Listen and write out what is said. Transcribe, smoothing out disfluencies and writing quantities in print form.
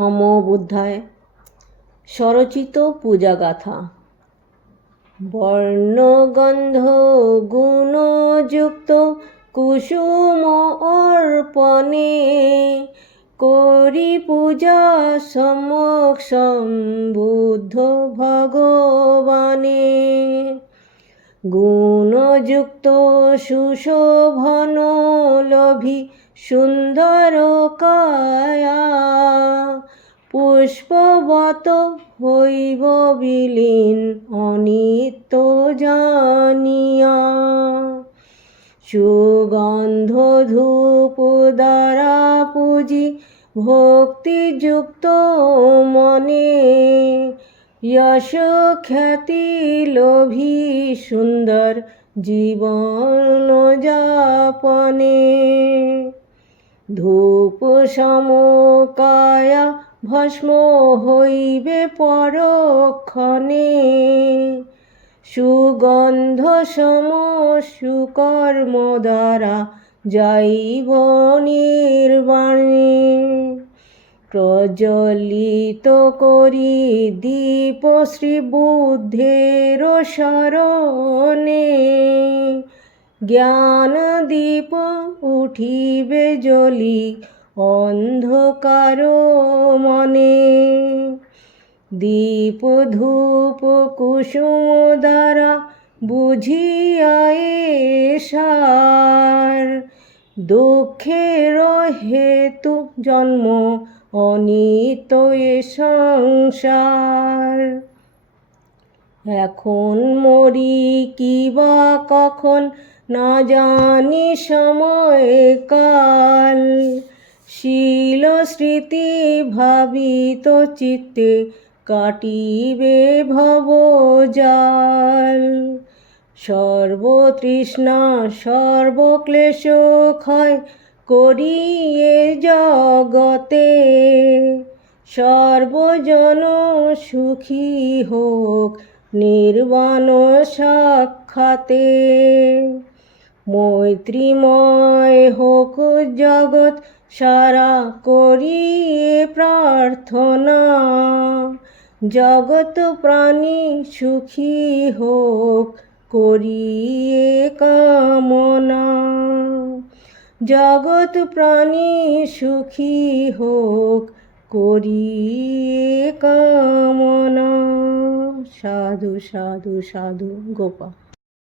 নমো বুদ্ধায় স্বরচিত পূজাগাথা। বর্ণগন্ধ গুণযুক্ত কুসুম অর্পণে করি পূজা সমক্ষম বুদ্ধ ভগবানে। গুণযুক্ত সুশোভন লোভী সুন্দর কায়া পুষ্পবত হইব বিলীন অনিত্য জানিয়া। সুগন্ধ ধূপ দ্বারা পূজি ভক্তিযুক্ত মনে যশ খ্যাতি লোভী সুন্দর জীবন যাপনে। ধূপ সমকায়া ভস্ম হইবে পরক্ষণে সুগন্ধ সম সুকর্ম দ্বারা যাইব নির্বাণে। প্রজ্বলিত করি দীপ শ্রী বুদ্ধের শরণে জ্ঞান দীপ উঠিবে জ্বলি অন্ধকার মনে। দীপ ধূপ কুসুম দ্বারা বুঝিয়া সার দুঃখের হেতু জন্ম অনিত্য এ সংসার। এখন মরি কিবা কখন না জানি সময় কাল শীল স্মৃতি ভাবিত চিত্তে কাটিবে ভবজাল। সর্বতৃষ্ণা সর্বক্লেশ ক্ষয় করিয়ে জগতে সর্বজন সুখী হোক নির্বাণ সাক্ষাতে। মৈত্রীময় হোক জগৎ সারা করিয়ে প্রার্থনা জগৎ প্রাণী সুখী হোক করিয়ে কামনা। জগৎ প্রাণী সুখী হোক করিয়ে কামনা। সাধু সাধু সাধু গোপা।